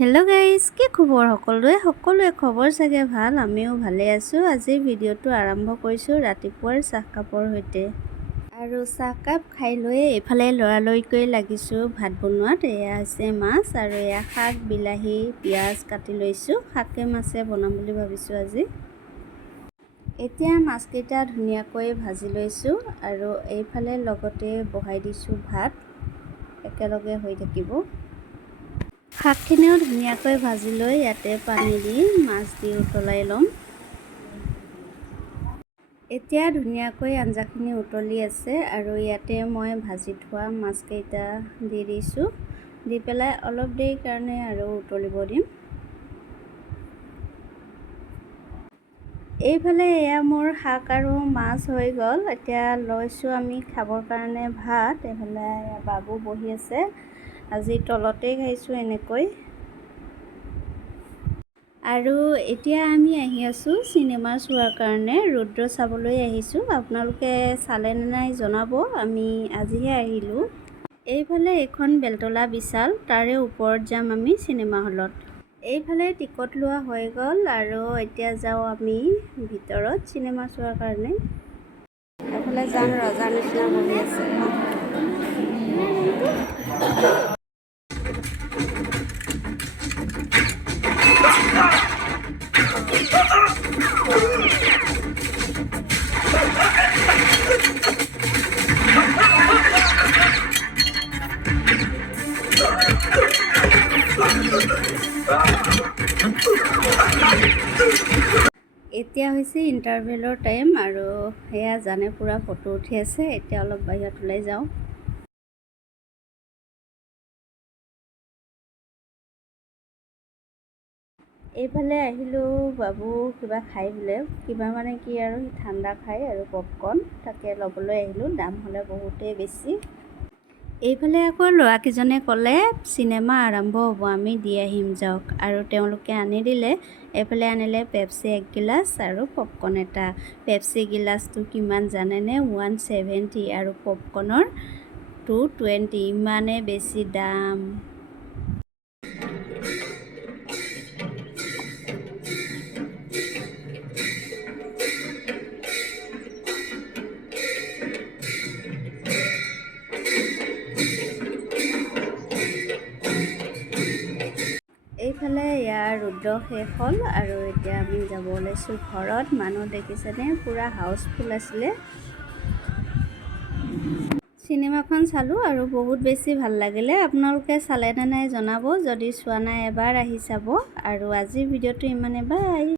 Hello' guys, কি খবৰ সকলোৱে খবৰ চাগে ভাল। আমিও ভালে আছোঁ। আজি ভিডিঅ'টো আৰম্ভ কৰিছোঁ ৰাতিপুৱাৰ চাহকাপৰ সৈতে। আৰু চাহকাপ খাই লৈ এইফালে লৰালৰিকৈ লাগিছোঁ ভাত বনোৱাত। এয়া হৈছে মাছ আৰু এয়া শাক, বিলাহী, পিঁয়াজ কাটি লৈছোঁ। শাকে মাছে বনাম বুলি ভাবিছোঁ আজি। এতিয়া মাছকেইটা ধুনীয়াকৈ ভাজি লৈছোঁ আৰু এইফালে লগতে বহাই দিছোঁ ভাত, একেলগে হৈ থাকিব। শাকখিনিও ধুনীয়াকৈ ভাজি লৈ ইয়াতে পানী দি মাছ দি উতলাই ল'ম। এতিয়া ধুনীয়াকৈ আঞ্জাখিনি উতলি আছে আৰু ইয়াতে মই ভাজি থোৱা মাছকেইটা দি দিছোঁ। দি পেলাই অলপ দেৰি কাৰণে আৰু উতলিব দিম। এইফালে এয়া মোৰ শাক আৰু মাছ হৈ গ'ল। এতিয়া লৈছোঁ আমি খাবৰ কাৰণে ভাত। এইফালে বাবু বহি আছে। আজি তলতেই খাইছোঁ এনেকৈ। আৰু এতিয়া আমি আহি আছোঁ চিনেমা চোৱাৰ কাৰণে। ৰুদ্ৰ চাবলৈ আহিছোঁ। আপোনালোকে চালেনে নাই জনাব। আমি আজিহে আহিলোঁ। এইফালে এইখন বেলতলা বিশাল, তাৰে ওপৰত যাম আমি চিনেমা হলত। এইফালে টিকট লোৱা হৈ গ'ল আৰু এতিয়া যাওঁ আমি ভিতৰত চিনেমা চোৱাৰ কাৰণে। এইফালে যান ৰজাৰ নিচিনা বহি আছে। এতিয়া হৈছে ইণ্টাৰভেলৰ টাইম আৰু সেয়া জানে পুৰা ফটো উঠি আছে। এতিয়া অলপ বাহিৰত ওলাই যাওঁ। এইফালে আহিলোঁ, বাবু কিবা খাই বোলে। কিবা মানে কি আৰু ঠাণ্ডা খায় আৰু পপকৰ্ণ, তাকে ল'বলৈ আহিলোঁ। দাম হ'লে বহুতেই বেছি। এইফালে আকৌ ল'ৰাকেইজনে ক'লে চিনেমা আৰম্ভ হ'ব, আমি দি আহিম যাওক। আৰু তেওঁলোকে আনি দিলে। এইফালে আনিলে পেপচি 1 গিলাচ আৰু পপকৰ্ণ এটা। পেপচি গিলাচটো কিমান জানেনে? 170 আৰু পপকৰ্ণৰ 220। ইমানেই বেছি দাম। এইফালে ইয়াৰ ৰুদ্ৰ শেষ হ'ল আৰু এতিয়া আমি যাব ওলাইছোঁ ঘৰত। মানুহ দেখিছেনে? পূৰা হাউচফুল আছিলে। চিনেমাখন চালোঁ আৰু বহুত বেছি ভাল লাগিলে। আপোনালোকে চালেনে নাই জনাব। যদি চোৱা নাই এবাৰ আহি চাব। আৰু আজিৰ ভিডিঅ'টো ইমানে, বাই।